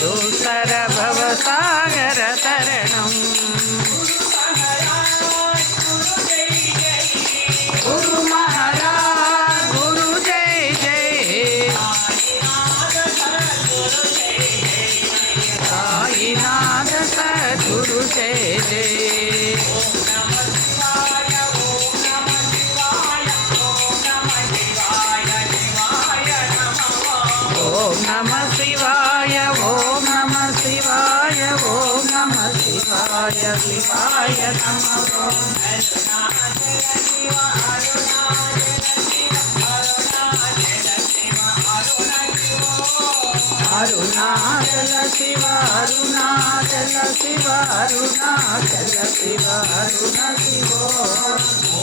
दूसर भवसागर तरणं गुरु महाराज गुरु जय जय साईनाथ सद्गुरु जय जय ओम नमः शिवाय ओम नमः शिवाय ओम नमः शिवाय शिवाय नमः अरुणाचल शिव अरुणाचल शिव अरुणाचल शिव अरुण शिव